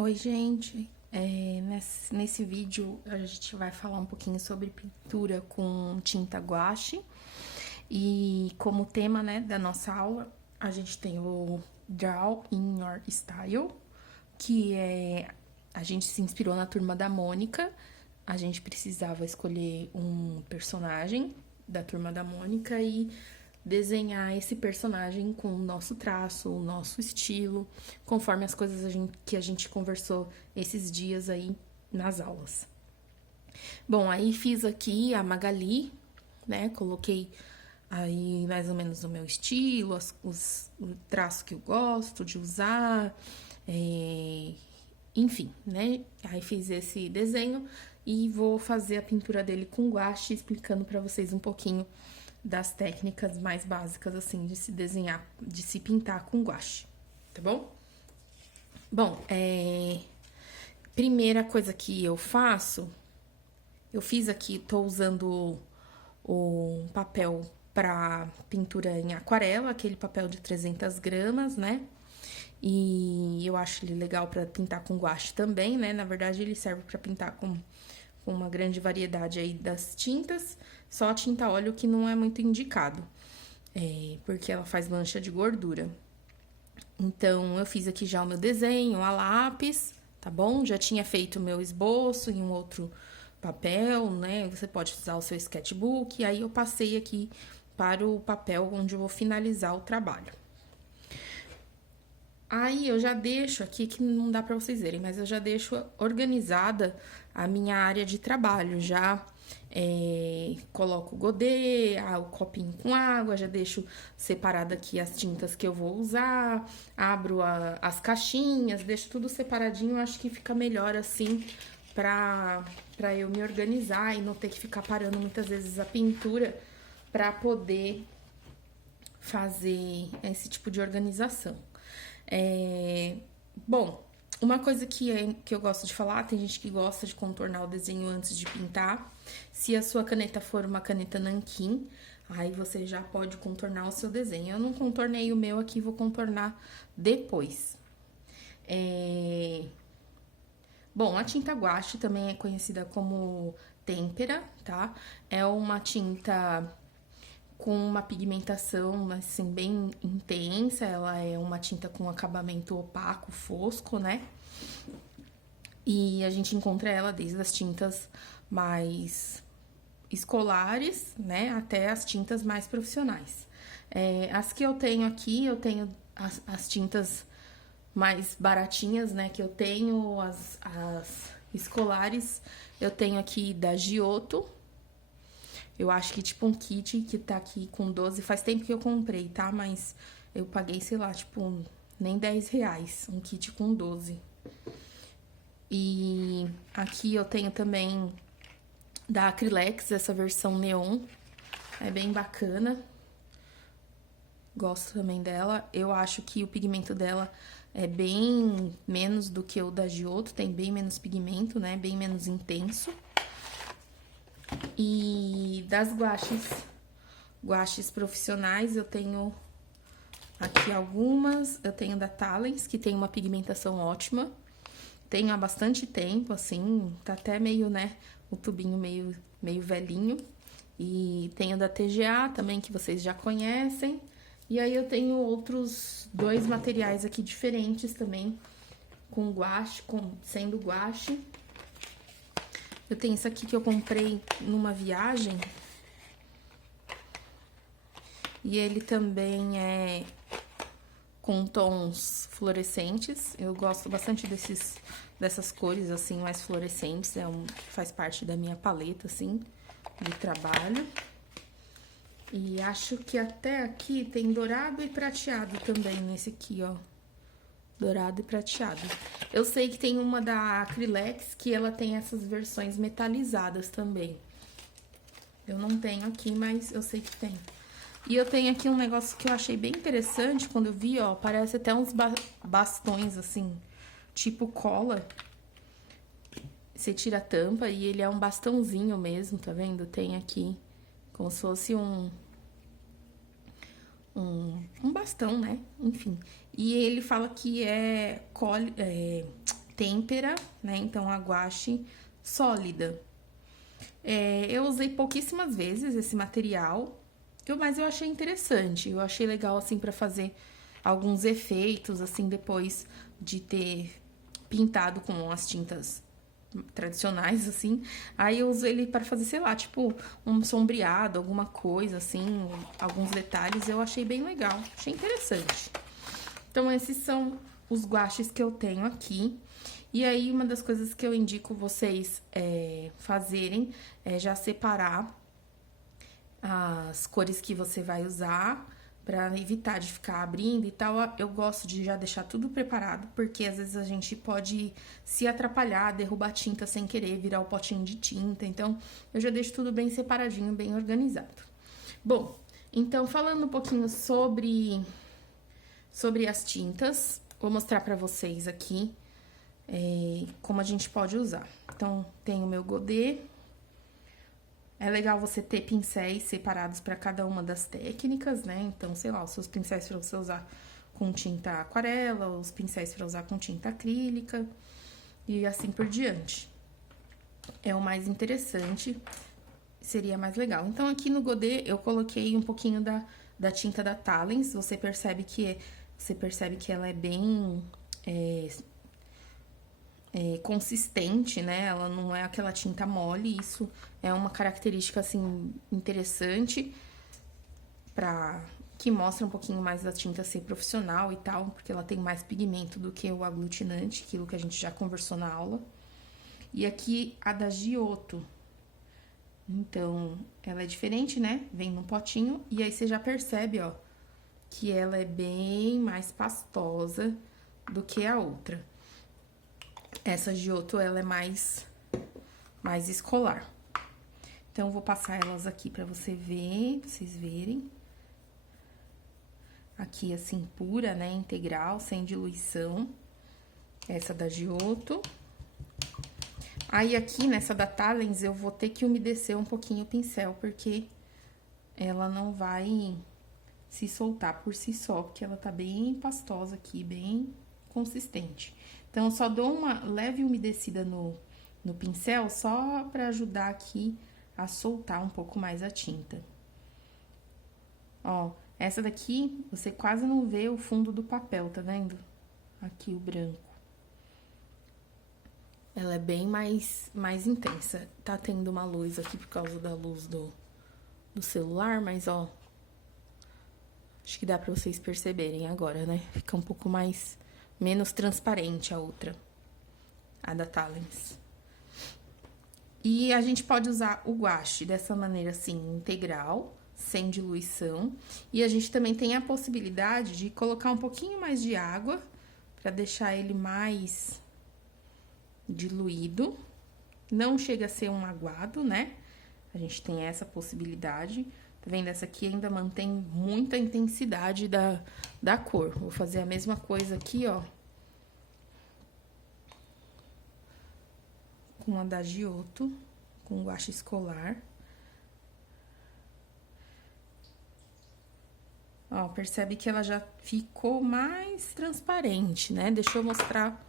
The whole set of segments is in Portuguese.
Oi, gente. Nesse vídeo a gente vai falar um pouquinho sobre pintura com tinta guache. E como tema, né, da nossa aula, a gente tem o Draw in Your Style, que a gente se inspirou na Turma da Mônica. A gente precisava escolher um personagem da Turma da Mônica e desenhar esse personagem com o nosso traço, o nosso estilo, conforme as coisas que a gente conversou esses dias aí nas aulas. Bom, aí fiz aqui a Magali, né? Coloquei aí mais ou menos o meu estilo, o traço que eu gosto de usar, enfim, né? Aí fiz esse desenho e vou fazer a pintura dele com guache, explicando para vocês um pouquinho das técnicas mais básicas, assim, de se desenhar, de se pintar com guache, tá bom? Bom, primeira coisa que eu faço, eu fiz aqui, tô usando o papel para pintura em aquarela, aquele papel de 300 gramas, né? E eu acho ele legal para pintar com guache também, né? Na verdade, ele serve para pintar com uma grande variedade aí das tintas, só a tinta óleo que não é muito indicado, porque ela faz mancha de gordura. Então, eu fiz aqui já o meu desenho a lápis, tá bom? Já tinha feito o meu esboço em um outro papel, né? Você pode usar o seu sketchbook, e aí eu passei aqui para o papel onde eu vou finalizar o trabalho. Aí eu já deixo aqui, que não dá pra vocês verem, mas eu já deixo organizada a minha área de trabalho. Já coloco o godê, o copinho com água, já deixo separado aqui as tintas que eu vou usar, abro as caixinhas, deixo tudo separadinho. Acho que fica melhor assim pra eu me organizar e não ter que ficar parando muitas vezes a pintura pra poder fazer esse tipo de organização. Bom, uma coisa que eu gosto de falar, tem gente que gosta de contornar o desenho antes de pintar. Se a sua caneta for uma caneta nanquim, aí você já pode contornar o seu desenho. Eu não contornei o meu aqui, vou contornar depois. Bom, a tinta guache também é conhecida como têmpera, tá? É uma tinta com uma pigmentação, assim, bem intensa. Ela é uma tinta com acabamento opaco, fosco, né? E a gente encontra ela desde as tintas mais escolares, né? Até as tintas mais profissionais. As que eu tenho aqui, eu tenho as tintas mais baratinhas, né? Que eu tenho, as escolares, eu tenho aqui da Giotto. Eu acho que tipo um kit que tá aqui com 12, faz tempo que eu comprei, tá? Mas eu paguei, sei lá, tipo, nem R$ 10, um kit com 12. E aqui eu tenho também da Acrylex, essa versão neon. É bem bacana. Gosto também dela. Eu acho que o pigmento dela é bem menos do que o da Giotto, tem bem menos pigmento, né? Bem menos intenso. E das guaches profissionais, eu tenho aqui algumas. Eu tenho da Talens, que tem uma pigmentação ótima. Tenho há bastante tempo, assim, tá até meio, né, o tubinho meio velhinho. E tenho da TGA também, que vocês já conhecem. E aí eu tenho outros 2 materiais aqui diferentes também, com guache, sendo guache. Eu tenho esse aqui que eu comprei numa viagem. E ele também é com tons fluorescentes. Eu gosto bastante dessas cores, assim, mais fluorescentes. Faz parte da minha paleta, assim, de trabalho. E acho que até aqui tem dourado e prateado também nesse aqui, ó. Dourado e prateado. Eu sei que tem uma da Acrylex que ela tem essas versões metalizadas também. Eu não tenho aqui, mas eu sei que tem. E eu tenho aqui um negócio que eu achei bem interessante quando eu vi, ó. Parece até uns bastões, assim, tipo cola. Você tira a tampa e ele é um bastãozinho mesmo, tá vendo? Tem aqui como se fosse um bastão, né? Enfim. E ele fala que é têmpera, né? Então, a guache sólida. Eu usei pouquíssimas vezes esse material, mas eu achei interessante. Eu achei legal, assim, pra fazer alguns efeitos, assim, depois de ter pintado com as tintas tradicionais, assim. Aí eu uso ele para fazer, sei lá, tipo, um sombreado, alguma coisa, assim, alguns detalhes. Eu achei bem legal, achei interessante. Então, esses são os guaches que eu tenho aqui. E aí, uma das coisas que eu indico vocês fazerem é já separar as cores que você vai usar, pra evitar de ficar abrindo e tal. Eu gosto de já deixar tudo preparado, porque às vezes a gente pode se atrapalhar, derrubar tinta sem querer, virar o potinho de tinta. Então, eu já deixo tudo bem separadinho, bem organizado. Bom, então, falando um pouquinho sobre as tintas, vou mostrar pra vocês aqui como a gente pode usar. Então, tem o meu godê. É legal você ter pincéis separados para cada uma das técnicas, né? Então, sei lá, os seus pincéis para você usar com tinta aquarela, os pincéis para usar com tinta acrílica e assim por diante. É o mais interessante, seria mais legal. Então, aqui no godê eu coloquei um pouquinho da tinta da Talens. Você percebe que ela é bem consistente, né? Ela não é aquela tinta mole. Isso é uma característica, assim, interessante que mostra um pouquinho mais da tinta ser profissional e tal, porque ela tem mais pigmento do que o aglutinante, aquilo que a gente já conversou na aula. E aqui a da Giotto. Então, ela é diferente, né? Vem num potinho e aí você já percebe, ó, que ela é bem mais pastosa do que a outra. Essa Giotto, ela é mais escolar. Então, eu vou passar elas aqui pra vocês verem. Aqui, assim, pura, né, integral, sem diluição. Essa da Giotto. Aí, aqui, nessa da Talens, eu vou ter que umedecer um pouquinho o pincel, porque ela não vai se soltar por si só, porque ela tá bem pastosa aqui, bem consistente. Então, eu só dou uma leve umedecida no pincel, só pra ajudar aqui a soltar um pouco mais a tinta. Ó, essa daqui, você quase não vê o fundo do papel, tá vendo? Aqui o branco. Ela é bem mais intensa. Tá tendo uma luz aqui por causa da luz do celular, mas ó, acho que dá pra vocês perceberem agora, né? Fica um pouco menos transparente a outra, a da Talens. E a gente pode usar o guache dessa maneira, assim, integral, sem diluição. E a gente também tem a possibilidade de colocar um pouquinho mais de água pra deixar ele mais diluído. Não chega a ser um aguado, né? A gente tem essa possibilidade. Tá vendo? Essa aqui ainda mantém muita intensidade da cor. Vou fazer a mesma coisa aqui, ó. Com a da Giotto, com guache escolar. Ó, percebe que ela já ficou mais transparente, né? Deixa eu mostrar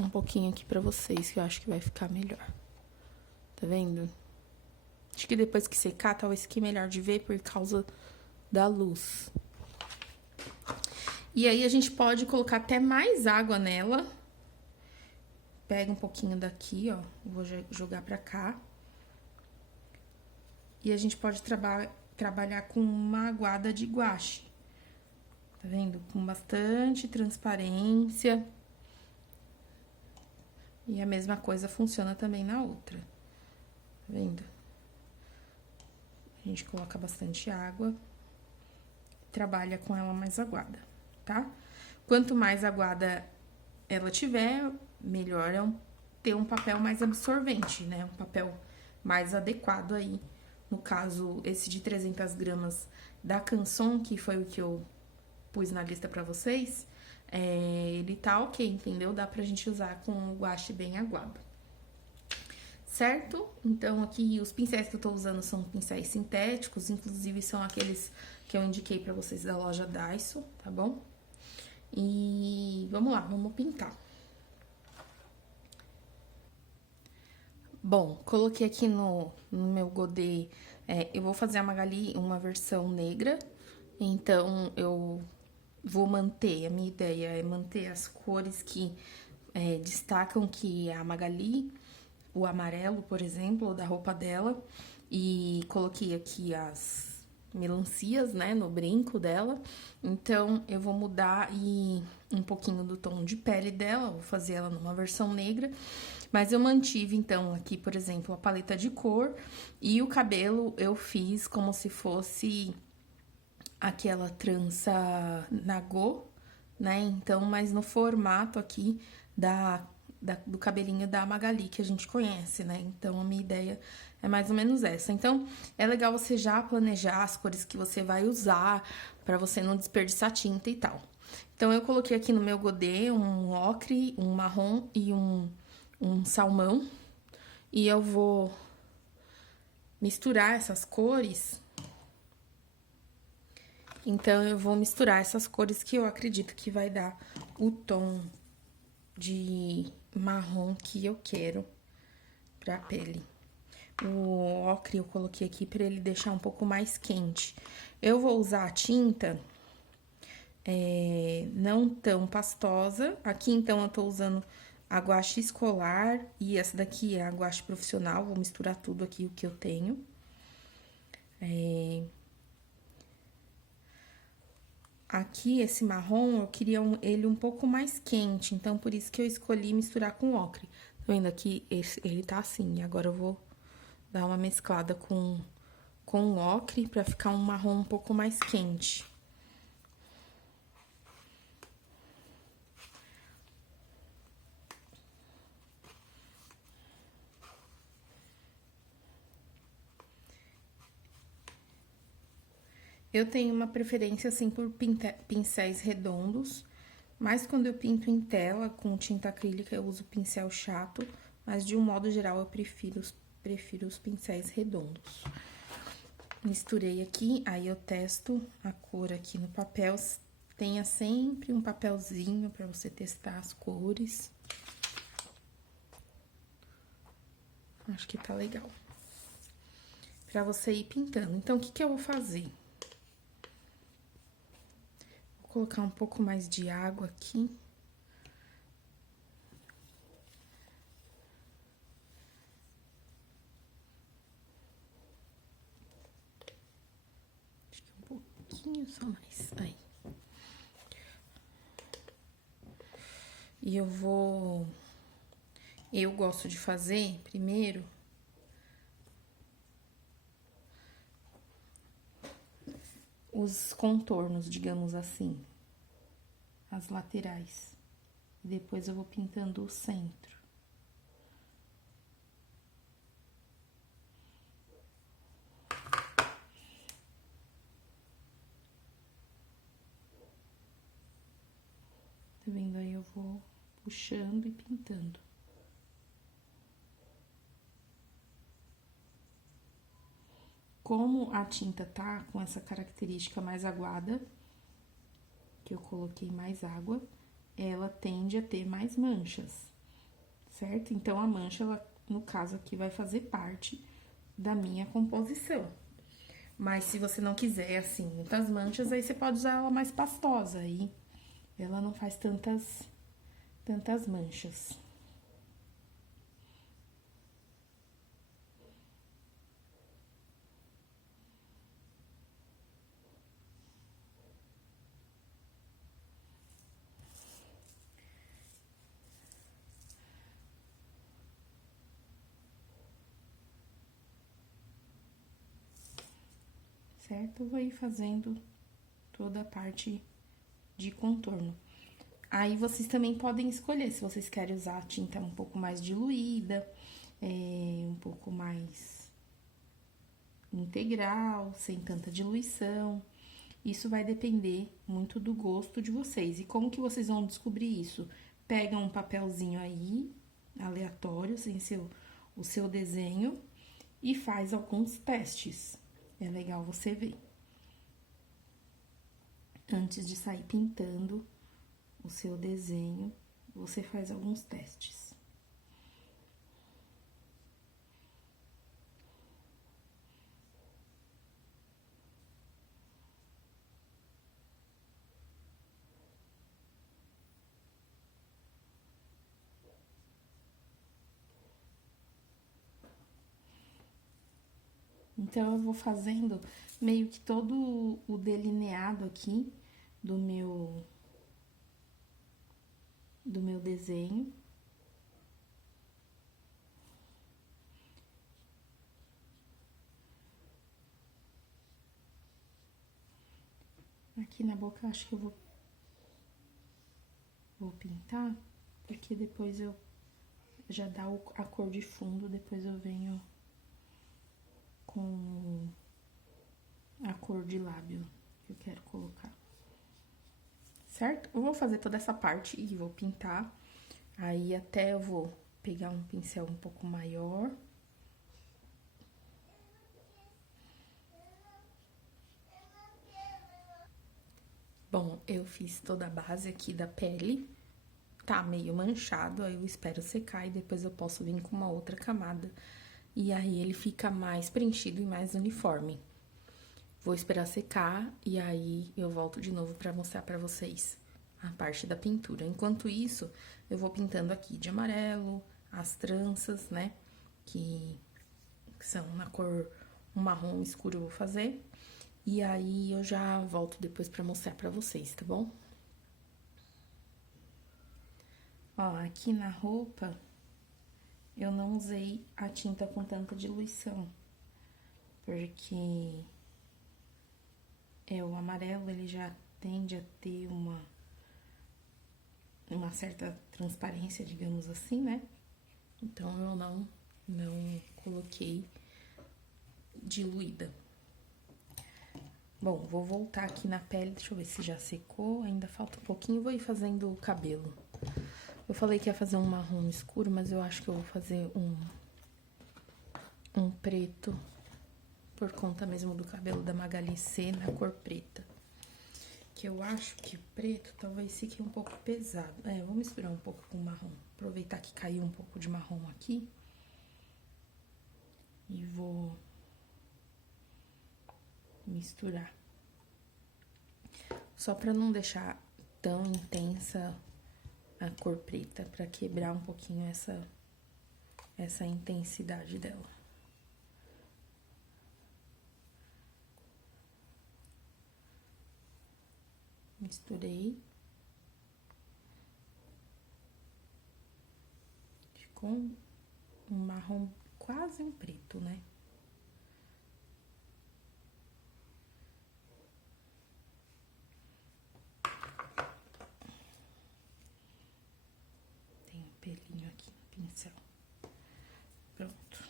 um pouquinho aqui pra vocês, que eu acho que vai ficar melhor. Tá vendo? Acho que depois que secar, talvez fique melhor de ver por causa da luz. E aí, a gente pode colocar até mais água nela. Pega um pouquinho daqui, ó. Vou jogar pra cá. E a gente pode trabalhar com uma aguada de guache. Tá vendo? Com bastante transparência. E a mesma coisa funciona também na outra. Tá vendo? A gente coloca bastante água. Trabalha com ela mais aguada, tá? Quanto mais aguada ela tiver, melhor é ter um papel mais absorvente, né? Um papel mais adequado aí. No caso, esse de 300 gramas da Canson, que foi o que eu pus na lista pra vocês, ele tá ok, entendeu? Dá pra gente usar com o guache bem aguado. Certo? Então, aqui, os pincéis que eu tô usando são pincéis sintéticos, inclusive são aqueles que eu indiquei pra vocês da loja Daiso, tá bom? E vamos lá, vamos pintar. Bom, coloquei aqui no meu godê, eu vou fazer a Magali uma versão negra, então eu vou manter, a minha ideia é manter as cores que destacam que é a Magali, o amarelo, por exemplo, da roupa dela, e coloquei aqui as melancias, né, no brinco dela. Então, eu vou mudar um pouquinho do tom de pele dela, vou fazer ela numa versão negra. Mas eu mantive, então, aqui, por exemplo, a paleta de cor e o cabelo eu fiz como se fosse aquela trança nagô, né? Então, mas no formato aqui do cabelinho da Magali, que a gente conhece, né? Então, a minha ideia é mais ou menos essa. Então, é legal você já planejar as cores que você vai usar, pra você não desperdiçar tinta e tal. Então, eu coloquei aqui no meu godê um ocre, um marrom e um salmão. E eu vou misturar essas cores. Então, eu vou misturar essas cores que eu acredito que vai dar o tom de marrom que eu quero pra pele. O ocre eu coloquei aqui pra ele deixar um pouco mais quente. Eu vou usar a tinta não tão pastosa. Aqui, então, eu tô usando a guache escolar e essa daqui é a guache profissional. Vou misturar tudo aqui o que eu tenho. Aqui, esse marrom, eu queria ele um pouco mais quente, então por isso que eu escolhi misturar com ocre. Tá vendo aqui? Ele tá assim, agora eu vou dar uma mesclada com o ocre pra ficar um marrom um pouco mais quente. Eu tenho uma preferência, assim, por pincéis redondos, mas quando eu pinto em tela com tinta acrílica, eu uso pincel chato, mas de um modo geral eu prefiro os pincéis redondos. Misturei aqui, aí eu testo a cor aqui no papel. Tenha sempre um papelzinho pra você testar as cores. Acho que tá legal. Pra você ir pintando. Então, o que eu vou fazer? Vou colocar um pouco mais de água aqui. Acho que um pouquinho só mais. Aí. E eu gosto de fazer primeiro os contornos, digamos assim, as laterais. Depois eu vou pintando o centro. Tá vendo? Aí eu vou puxando e pintando. Como a tinta tá com essa característica mais aguada, que eu coloquei mais água, ela tende a ter mais manchas, certo? Então, a mancha, ela, no caso aqui, vai fazer parte da minha composição. Mas se você não quiser, assim, muitas manchas, aí você pode usar ela mais pastosa, aí ela não faz tantas manchas. Certo? Eu vou ir fazendo toda a parte de contorno. Aí, vocês também podem escolher se vocês querem usar a tinta um pouco mais diluída, um pouco mais integral, sem tanta diluição. Isso vai depender muito do gosto de vocês. E como que vocês vão descobrir isso? Pega um papelzinho aí, aleatório, sem o seu desenho, e faz alguns testes. É legal você ver. Antes de sair pintando o seu desenho, você faz alguns testes. Então, eu vou fazendo meio que todo o delineado aqui do meu desenho. Aqui na boca eu acho que eu vou pintar, porque depois eu já dá a cor de fundo, depois eu venho com a cor de lábio que eu quero colocar. Certo? Eu vou fazer toda essa parte e vou pintar. Aí até eu vou pegar um pincel um pouco maior. Bom, eu fiz toda a base aqui da pele. Tá meio manchado, aí eu espero secar e depois eu posso vir com uma outra camada. E aí ele fica mais preenchido e mais uniforme. Vou esperar secar e aí eu volto de novo pra mostrar pra vocês a parte da pintura. Enquanto isso, eu vou pintando aqui de amarelo, as tranças, né? Que são na cor marrom escuro eu vou fazer. E aí eu já volto depois pra mostrar pra vocês, tá bom? Ó, aqui na roupa eu não usei a tinta com tanta diluição, porque o amarelo ele já tende a ter uma certa transparência, digamos assim, né? Então eu não coloquei diluída. Bom, vou voltar aqui na pele, deixa eu ver se já secou, ainda falta um pouquinho, vou ir fazendo o cabelo. Eu falei que ia fazer um marrom escuro, mas eu acho que eu vou fazer um preto, por conta mesmo do cabelo da Magali C na cor preta. Que eu acho que o preto talvez fique um pouco pesado. Eu vou misturar um pouco com o marrom. Aproveitar que caiu um pouco de marrom aqui. E vou misturar. Só pra não deixar tão intensa a cor preta, pra quebrar um pouquinho essa intensidade dela. Misturei. Ficou um marrom, quase um preto, né? Tem um pelinho aqui no pincel. Pronto.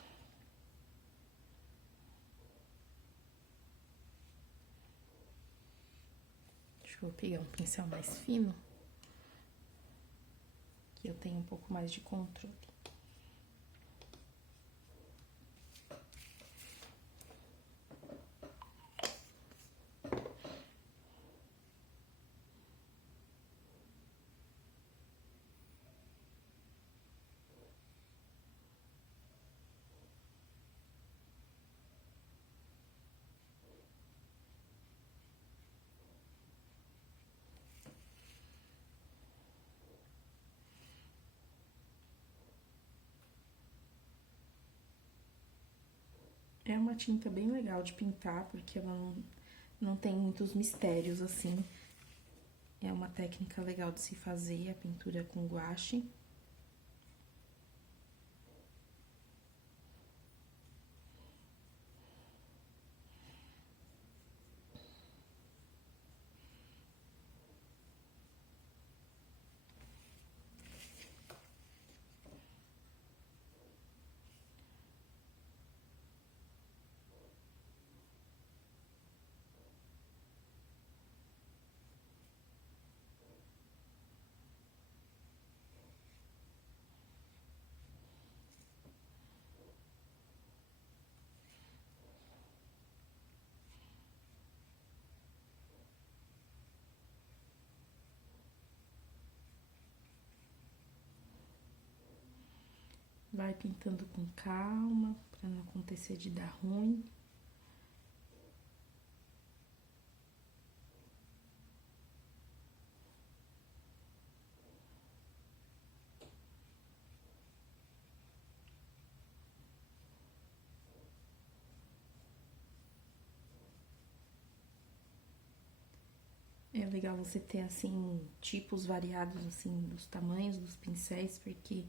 Deixa eu pegar um pincel mais fino, que eu tenho um pouco mais de controle. É uma tinta bem legal de pintar, porque ela não tem muitos mistérios, assim. É uma técnica legal de se fazer, a pintura com guache. Vai pintando com calma, pra não acontecer de dar ruim. É legal você ter, assim, tipos variados, assim, dos tamanhos dos pincéis, porque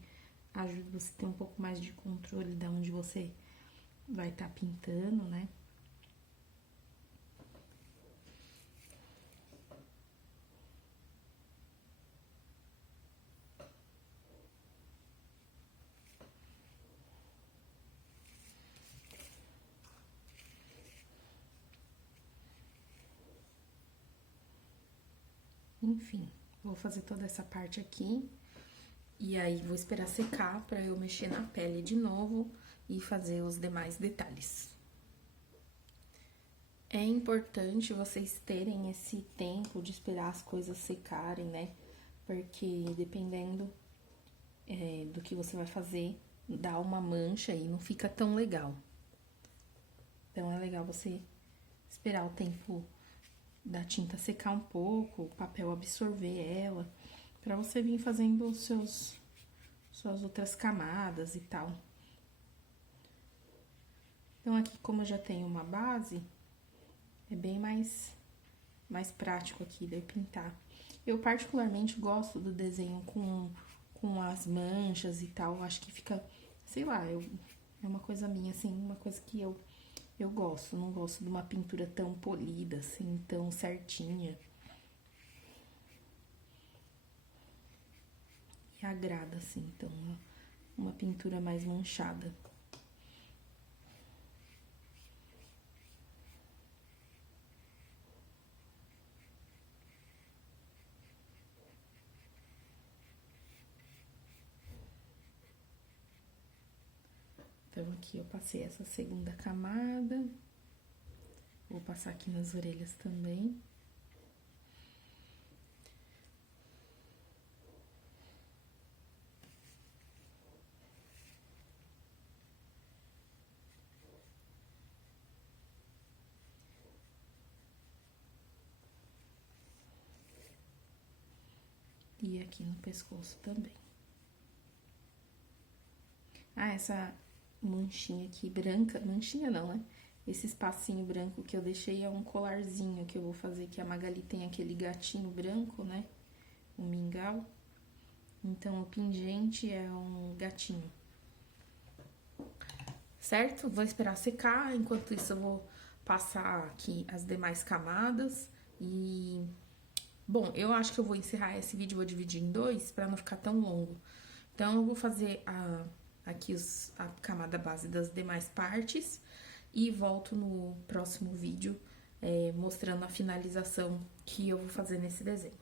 ajuda você a ter um pouco mais de controle de onde você vai estar pintando, né? Enfim, vou fazer toda essa parte aqui. E aí, vou esperar secar pra eu mexer na pele de novo e fazer os demais detalhes. É importante vocês terem esse tempo de esperar as coisas secarem, né? Porque dependendo do que você vai fazer, dá uma mancha e não fica tão legal. Então, é legal você esperar o tempo da tinta secar um pouco, o papel absorver ela, pra você vir fazendo os suas outras camadas e tal. Então, aqui, como eu já tenho uma base, é bem mais prático aqui de pintar. Eu particularmente gosto do desenho com as manchas e tal, acho que fica, sei lá, é uma coisa minha, assim, uma coisa que eu gosto, não gosto de uma pintura tão polida, assim, tão certinha. E agrada, assim, então, uma pintura mais manchada. Então, aqui eu passei essa segunda camada. Vou passar aqui nas orelhas também. E aqui no pescoço também. Ah, essa manchinha aqui branca, manchinha não, né? Esse espacinho branco que eu deixei é um colarzinho que eu vou fazer, que a Magali tem aquele gatinho branco, né? Um mingau. Então, o pingente é um gatinho. Certo? Vou esperar secar, enquanto isso eu vou passar aqui as demais camadas e... Bom, eu acho que eu vou encerrar esse vídeo, vou dividir em dois, pra não ficar tão longo. Então, eu vou fazer aqui a camada base das demais partes e volto no próximo vídeo mostrando a finalização que eu vou fazer nesse desenho.